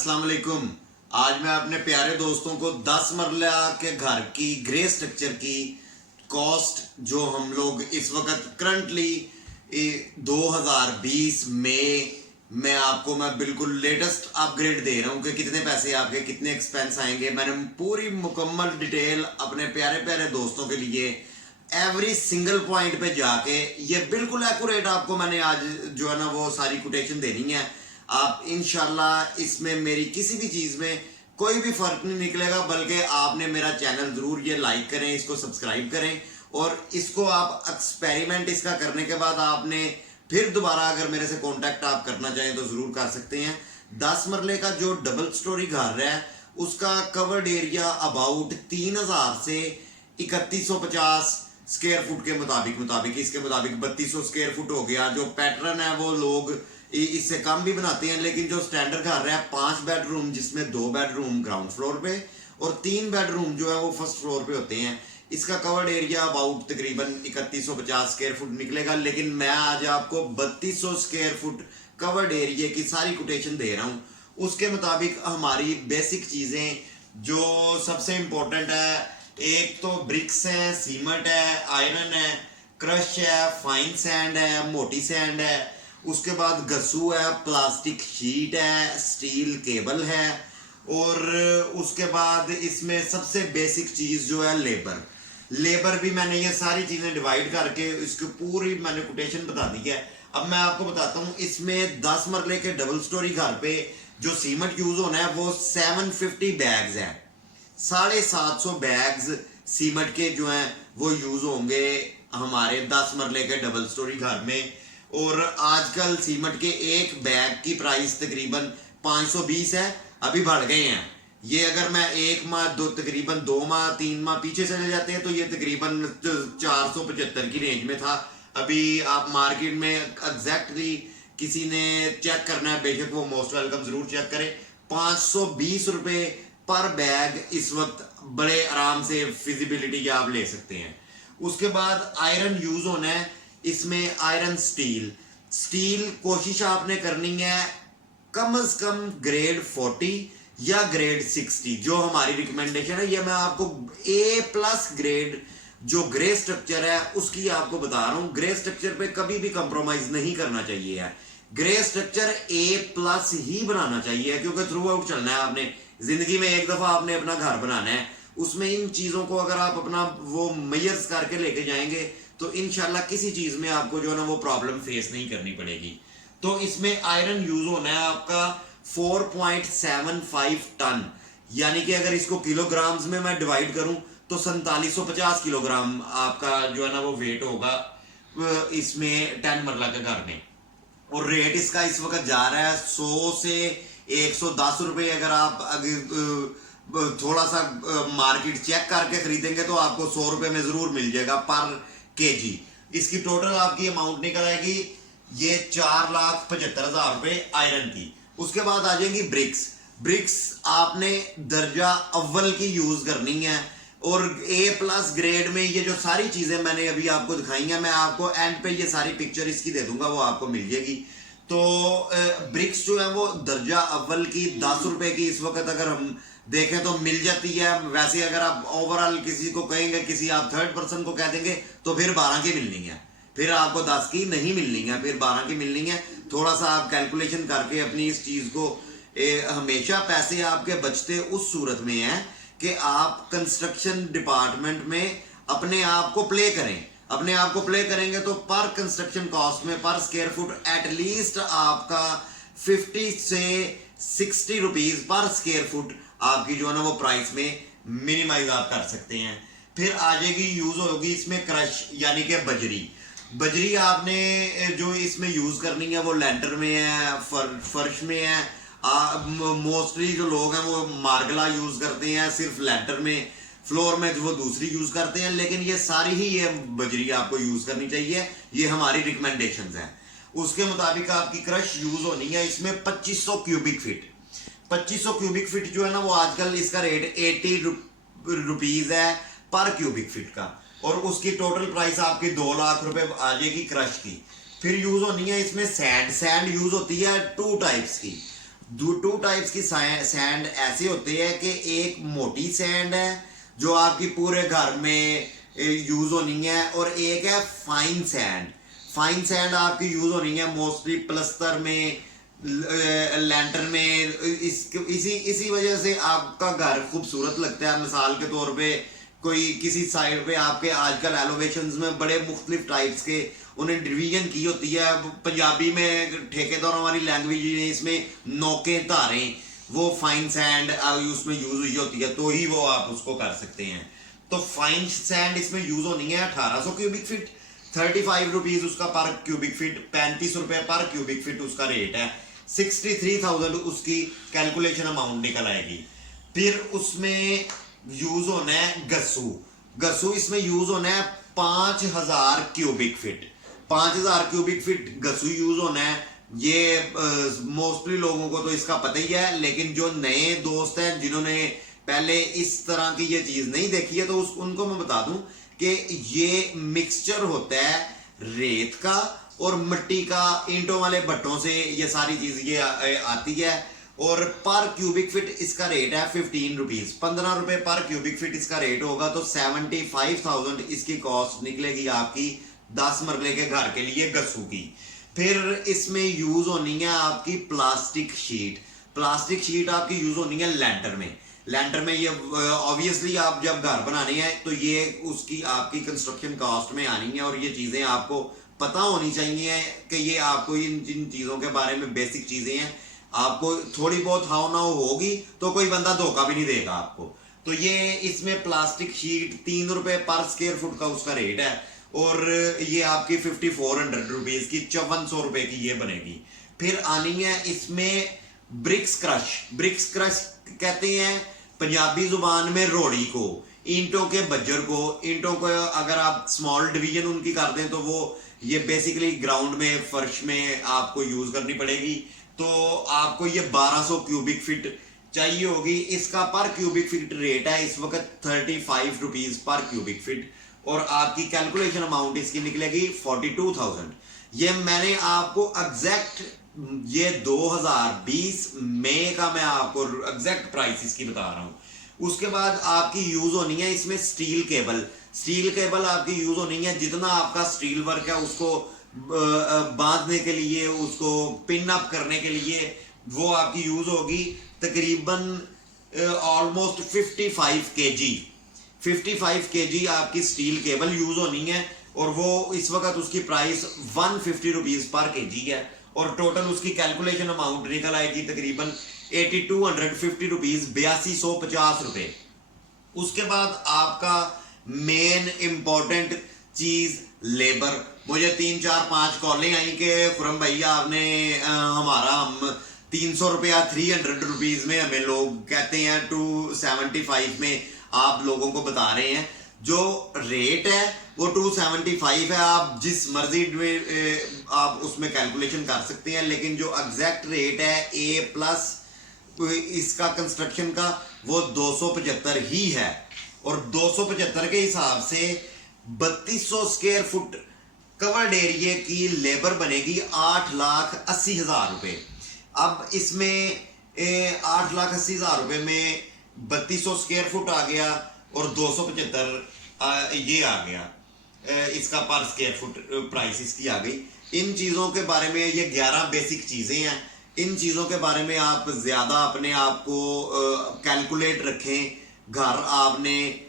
अस्सलाम वालेकुम। आज मैं अपने प्यारे दोस्तों को 10 मरला के घर की ग्रे स्ट्रक्चर की कॉस्ट जो हम लोग इस वक्त करंटली 2020 में मैं आपको मैं बिल्कुल लेटेस्ट अपग्रेड दे रहा हूँ कि कितने पैसे आपके कितने एक्सपेंस आएंगे। मैंने पूरी मुकम्मल डिटेल अपने प्यारे प्यारे दोस्तों के लिए एवरी सिंगल पॉइंट पे जाके ये बिल्कुल एक्यूरेट आपको मैंने आज जो है ना वो सारी कोटेशन देनी है। आप इंशाल्लाह इसमें मेरी किसी भी चीज़ में कोई भी फ़र्क नहीं निकलेगा, बल्कि आपने मेरा चैनल ज़रूर ये लाइक करें, इसको सब्सक्राइब करें और इसको आप एक्सपेरिमेंट इसका करने के बाद आपने फिर दोबारा अगर मेरे से कांटेक्ट आप करना चाहें तो ज़रूर कर सकते हैं। 10 मरले का जो डबल स्टोरी घर है उसका कवर्ड एरिया अबाउट 3000 से 3150 स्क्वायर फुट के मुताबिक इसके मुताबिक 3200 स्क्वायर फुट हो गया। जो पैटर्न है वो लोग इससे कम भी बनाते हैं, लेकिन जो स्टैंडर्ड घर है 5 बेडरूम जिसमें 2 बेडरूम ग्राउंड फ्लोर पे और 3 बेडरूम जो है वो फर्स्ट फ्लोर पे होते हैं। इसका कवर्ड एरिया अबाउट तकरीबन 3150 स्क्वायर फुट निकलेगा, लेकिन मैं आज आपको 3200 स्क्वायर फुट कवर्ड एरिया की सारी कोटेशन दे रहा हूँ। उसके मुताबिक हमारी बेसिक चीज़ें जो सबसे इम्पोर्टेंट है, एक तो ब्रिक्स है, सीमेंट है, आयरन है, क्रश है, फाइन सैंड है, मोटी सैंड है, उसके बाद गसू है, प्लास्टिक शीट है, स्टील केबल है और उसके बाद इसमें सबसे बेसिक चीज़ जो है लेबर भी मैंने ये सारी चीज़ें डिवाइड करके इसकी पूरी मैंने कोटेशन बता दी है। अब मैं आपको बताता हूँ इसमें 10 मरले के डबल स्टोरी घर पे जो सीमेंट यूज़ होना है वो 750 बैग्स है। 750 बैग्स सीमेंट के जो हैं वो यूज़ होंगे हमारे 10 मरले के डबल स्टोरी घर में। और आजकल सीमेंट के एक बैग की प्राइस तकरीबन 520 है, अभी बढ़ गए हैं ये। अगर मैं एक माह तकरीबन 2 माह 3 माह पीछे चले जाते हैं तो ये तकरीबन 475 की रेंज में था। अभी आप मार्केट में एग्जैक्टली किसी ने चेक करना है, बेशक वो मोस्ट वेलकम जरूर चेक करें। 520 रुपये पर बैग इस वक्त बड़े आराम से फिजिबिलिटी के आप ले सकते हैं। उसके बाद आयरन यूज होना है इसमें, आयरन स्टील कोशिश आपने करनी है कम से कम ग्रेड 40 या ग्रेड 60 जो हमारी रिकमेंडेशन है। ये मैं आपको A+ ग्रेड जो ग्रे स्ट्रक्चर है उसकी आपको बता रहा हूं। ग्रे स्ट्रक्चर पे कभी भी कंप्रोमाइज नहीं करना चाहिए है, ग्रे स्ट्रक्चर A+ ही बनाना चाहिए, क्योंकि थ्रू आउट चलना है आपने जिंदगी में। एक दफा आपने अपना घर बनाना है, उसमें इन चीजों को अगर आप अपना वो मेजर्स करके लेके जाएंगे तो इंशाल्लाह किसी चीज में आपको जो है ना वो प्रॉब्लम फेस नहीं करनी पड़ेगी। तो इसमें आयरन यूज होना है आपका 4.75 टन, यानी कि अगर इसको किलोग्राम्स में मैं डिवाइड करूं तो 4750 किलोग्राम आपका जो है ना वो वेट होगा इसमें 10 मरला के घर में। और रेट इसका इस वक्त जा रहा है 100 से 110 रुपये। अगर आप थोड़ा सा मार्केट चेक करके खरीदेंगे तो आपको 100 रुपये में जरूर मिल जाएगा पर केजी। इसकी टोटल आपकी अमाउंट निकल आएगी ये 4,75,000 रुपये आयरन की। उसके बाद आ जाएंगी ब्रिक्स आपने दर्जा अव्वल की यूज करनी है। और A+ ग्रेड में ये जो सारी चीजें मैंने अभी आपको दिखाई हैं, मैं आपको एंड पे ये सारी पिक्चर इसकी दे दूंगा, वो आपको मिल जाएगी। तो ब्रिक्स जो है वो दर्जा अव्वल की 10 रुपए की इस वक्त अगर हम देखें तो मिल जाती है। वैसे अगर आप ओवरऑल किसी को कहेंगे, किसी आप थर्ड पर्सन को कह देंगे तो फिर 12 की मिलनी है, फिर आपको 10 की नहीं मिलनी है, फिर 12 की मिलनी है। थोड़ा सा आप कैलकुलेशन करके अपनी इस चीज को हमेशा पैसे आपके बचते उस सूरत में है कि आप कंस्ट्रक्शन डिपार्टमेंट में अपने आप को प्ले करें। अपने आप को प्ले करेंगे तो पर कंस्ट्रक्शन कॉस्ट में पर स्क्वायर फुट एटलीस्ट आपका 50 से 60 रुपीज पर स्क्वायर फुट आपकी जो है ना वो प्राइस में मिनिमाइज आप कर सकते हैं। फिर आ जाएगी यूज होगी इसमें क्रश यानी कि बजरी आपने जो इसमें यूज करनी है वो लेंटर में है, फर्श में है। मोस्टली जो लोग हैं वो मार्गला यूज करते हैं सिर्फ लेंटर में, फ्लोर में जो वो दूसरी यूज करते हैं, लेकिन ये सारी ही ये बजरी आपको यूज करनी चाहिए, ये हमारी रिकमेंडेशंस हैं। उसके मुताबिक आपकी क्रश यूज होनी है इसमें 2500 क्यूबिक फीट। 2500 क्यूबिक फीट जो है ना वो आजकल इसका रेट 80 रुपीज है पर क्यूबिक फीट का, और उसकी टोटल प्राइस आपकी 2 लाख रुपए आ जाएगी क्रश की। फिर यूज होनी है इसमें सैंड यूज होती है 2 टाइप्स की। टू टाइप्स की सैंड ऐसे होते हैं कि एक मोटी सैंड है जो आपकी पूरे घर में यूज होनी है, और एक है फाइन सैंड। फाइन सैंड आपकी यूज होनी है मोस्टली प्लस्तर में, लैंटर में। इसी वजह से आपका घर खूबसूरत लगता है। मिसाल के तौर पे कोई किसी साइड पे आपके आजकल एलोवेशंस में बड़े मुख्तलिफ टाइप्स के उन्हें डिवीजन की होती है। पंजाबी में ठेकेदारों वाली लैंग्वेज है, इसमें नोके धारें, वो फाइन सैंड उसमें यूज हुई होती है, तो ही वो आप उसको कर सकते हैं। तो फाइन सैंड इसमें यूज होनी है 1800 क्यूबिक फीट, 35 रुपीज उसका पर क्यूबिक फीट, 35 रुपए पर क्यूबिक फीट उसका रेट है। 63,000 उसकी कैलकुलेशन अमाउंट निकल आएगी। फिर उसमें यूज होना है गस्सू। गस्सू इसमें यूज होना है 5,000 क्यूबिक फीट। 5,000 क्यूबिक फीट गस्सू यूज होना है। ये मोस्टली लोगों को तो इसका पता ही है, लेकिन जो नए दोस्त हैं जिन्होंने पहले इस तरह की ये चीज नहीं देखी है, तो उनको मैं बता दूं कि ये मिक्सचर होता है रेत का और मिट्टी का। ईंटों वाले भट्टों से ये सारी चीज ये आती है, और पर क्यूबिक फीट इसका रेट है 15 रुपीज। 15 रुपए पर क्यूबिक फीट इसका रेट होगा, तो 75,000 इसकी कॉस्ट निकलेगी आपकी 10 मरले के घर के लिए गस्सू की। फिर इसमें यूज होनी है आपकी प्लास्टिक शीट। प्लास्टिक शीट आपकी यूज होनी है लैंटर में। लैंटर में ये ऑब्वियसली आप जब घर बनाने हैं तो ये उसकी आपकी कंस्ट्रक्शन कॉस्ट में आनी है, और ये चीजें आपको पता होनी चाहिए कि ये आपको इन जिन चीजों के बारे में बेसिक चीजें हैं, आपको थोड़ी बहुत हाव ना होगी तो कोई बंदा धोखा भी नहीं देगा आपको। तो ये इसमें प्लास्टिक शीट 3 रुपए पर स्क्वायर फुट का उसका रेट है, और ये आपकी 5400 रुपीज की 5400 रुपए की ये बनेगी। फिर आनी है इसमें ब्रिक्स क्रश। ब्रिक्स क्रश कहते हैं पंजाबी जुबान में रोड़ी को, ईंटों के बज्जर को। ईंटों को अगर आप स्मॉल डिवीजन उनकी कर दें तो वो ये बेसिकली ग्राउंड में फर्श में आपको यूज करनी पड़ेगी। तो आपको ये 1200 क्यूबिक फीट चाहिए होगी। इसका पर क्यूबिक फीट रेट है इस वक्त 35 रुपीज पर क्यूबिक फीट, और आपकी कैलकुलेशन अमाउंट इसकी निकलेगी 42,000। ये मैंने आपको एग्जैक्ट ये 2020 मई का मैं आपको एग्जैक्ट प्राइस इसकी बता रहा हूं। उसके बाद आपकी यूज होनी है इसमें स्टील केबल। स्टील केबल आपकी यूज होनी है, जितना आपका स्टील वर्क है उसको बांधने के लिए, उसको पिन अप करने के लिए, वो आपकी यूज होगी तकरीबन ऑलमोस्ट 55 केजी। 55 केजी आपकी स्टील केबल यूज होनी है, और वो इस वक्त उसकी प्राइस 150 रुपीज पर केजी है, और टोटल उसकी कैलकुलेशन अमाउंट निकल आएगी तकरीबन 8250 रुपीज, 8250 रुपए। उसके बाद आपका मेन इंपॉर्टेंट चीज लेबर। मुझे 3 4 5 कॉलें आई कि खुरम भाई आपने हमारा हम 300 रुपया 300 रुपीज में हमें लोग कहते हैं 275 में आप लोगों को बता रहे हैं। जो रेट है वो 275 है, आप जिस मर्जी आप उसमें कैलकुलेशन कर सकते हैं, लेकिन जो एग्जैक्ट रेट है A+ इसका कंस्ट्रक्शन का वो 275 ही है, और 275 के हिसाब से 3200 स्क्वायर फुट कवर्ड एरिया की लेबर बनेगी 8,80,000 रुपए। अब इसमें 8,80,000 रुपए में 3200 स्क्वायर फुट आ गया, और 275 ये आ गया इसका पर स्क्वायर फुट प्राइस इसकी आ गई। इन चीज़ों के बारे में ये 11 बेसिक चीज़ें हैं। इन चीज़ों के बारे में आप ज़्यादा अपने आप को कैलकुलेट रखें। घर आपने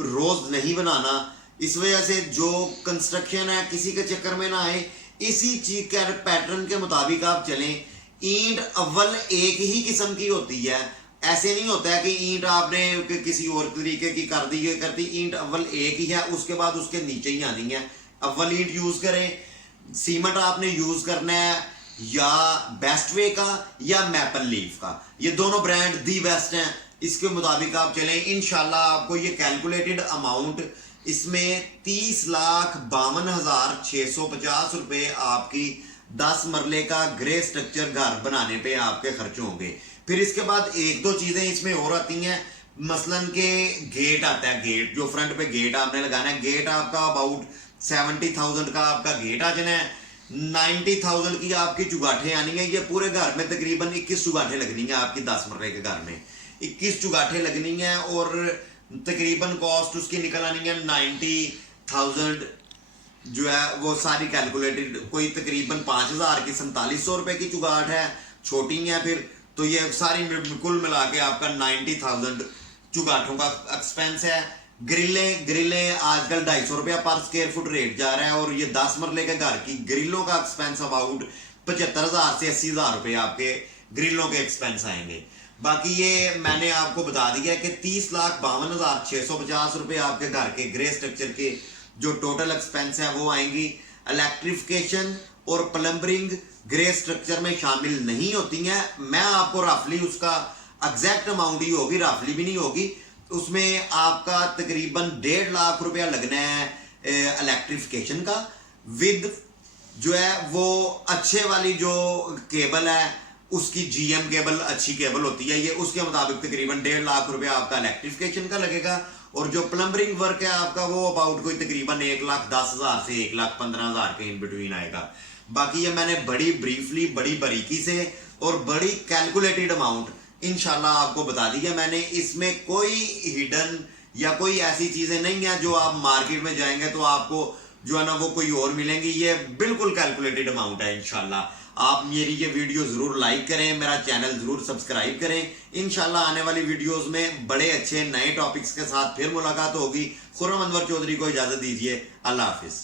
रोज़ नहीं बनाना, इस वजह से जो कंस्ट्रक्शन है किसी के चक्कर में ना आए, इसी चीज के पैटर्न के मुताबिक आप चलें। ईंट अव्वल एक ही किस्म की होती है, ऐसे नहीं होता है कि ईंट आपने किसी और तरीके की कर दी करती। ईंट अव्वल एक ही है, उसके बाद उसके नीचे ही आनी है। अव्वल ईंट यूज करें। सीमेंट आपने यूज करना है या बेस्ट वे का या मैपल लीफ का, ये दोनों ब्रांड दी बेस्ट हैं, इसके मुताबिक आप चलें। इंशाल्लाह आपको ये कैलकुलेटेड अमाउंट इसमें 30,52,650 रुपए आपकी 10 मरले का ग्रे स्ट्रक्चर घर बनाने पे आपके खर्च होंगे। फिर इसके बाद एक दो चीजें इसमें और आती हैं, मसलन के गेट आता है। गेट जो फ्रंट पे गेट आपने लगाना है, गेट आपका अबाउट 70,000 का आपका गेट आ जाना है। 90,000 की आपकी चुगाठें आनी है। ये पूरे घर में तकरीबन 21 चुगाठें लगनी है आपकी 10 मरले के घर में 21 चुगाठें लगनी है और तकरीबन कॉस्ट उसकी निकल आनी है 90,000 जो है वो सारी कैलकुलेटेड कोई तकरीबन 5,000 की 4700 रुपए की चुगाठ है, छोटी है फिर तो ये सारी कुल मिला के आपका 90,000 चुगाठों का एक्सपेंस है। ग्रिले आजकल 250 रुपया पर स्क्वायर फुट रेट जा रहा है और ये 10 मरले के घर की ग्रिलों का एक्सपेंस अबाउट 75,000 से 80,000 रुपये आपके ग्रिलों के एक्सपेंस आएंगे। बाकी ये मैंने आपको बता दिया कि 30,52,650 रुपये आपके घर के ग्रे स्ट्रक्चर के जो टोटल एक्सपेंस है वो आएंगी। इलेक्ट्रिफिकेशन और प्लम्बरिंग ग्रे स्ट्रक्चर में शामिल नहीं होती हैं। मैं आपको रफली उसका एग्जैक्ट अमाउंट ही होगी, रफली भी नहीं होगी, उसमें आपका तकरीबन 1.5 लाख रुपया लगना है इलेक्ट्रिफिकेशन का विद जो है वो अच्छे वाली जो केबल है उसकी जीएम केबल अच्छी केबल होती है ये, उसके मुताबिक तकरीबन 1.5 लाख रुपया आपका इलेक्ट्रिफिकेशन का लगेगा और जो प्लम्बरिंग वर्क है आपका वो अबाउट कोई तकरीबन 1,10,000 से 1,15,000 के इन बिटवीन आएगा। बाकी ये मैंने बड़ी ब्रीफली बड़ी बारीकी से और बड़ी कैलकुलेटेड अमाउंट इंशाल्लाह आपको बता दी है मैंने। इसमें कोई हिडन या कोई ऐसी चीजें नहीं है जो आप मार्केट में जाएंगे तो आपको जो है ना वो कोई और मिलेंगी। ये बिल्कुल कैलकुलेटेड अमाउंट है इंशाल्लाह। आप मेरी ये वीडियो जरूर लाइक करें, मेरा चैनल जरूर सब्सक्राइब करें। इंशाल्लाह आने वाली वीडियोस में बड़े अच्छे नए टॉपिक्स के साथ फिर मुलाकात होगी। खुर्रम अनवर चौधरी को इजाजत दीजिए। अल्लाह हाफिज।